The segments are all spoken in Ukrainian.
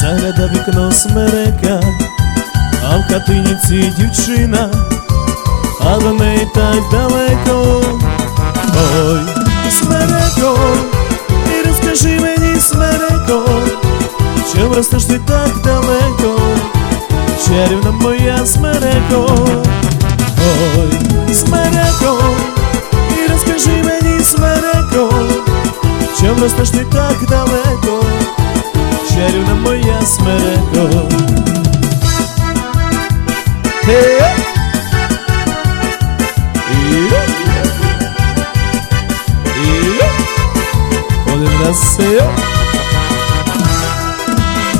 загляда вікно смерека, а в хатиніці дівчина, а до неї так далеко. Ой, смереко, і розкажи мені, смереко, чим ростеш ти так далеко, чарівна моя смереко. Ой, смереко, чим ростеш ти так далеко, чарівна моя смереко. Hey! Один раз сею.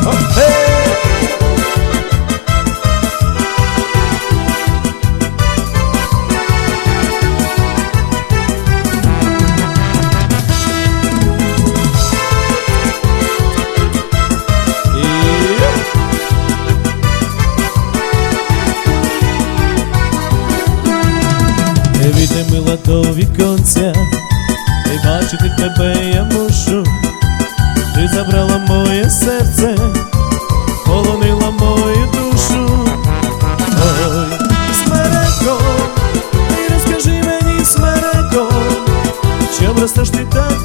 Війти до віконця, і бачити тебе я мушу, ти забрала моє серце, полонила мою душу, Ой, смереко, ти розкажи мені, смереко, чим ростеш ти так?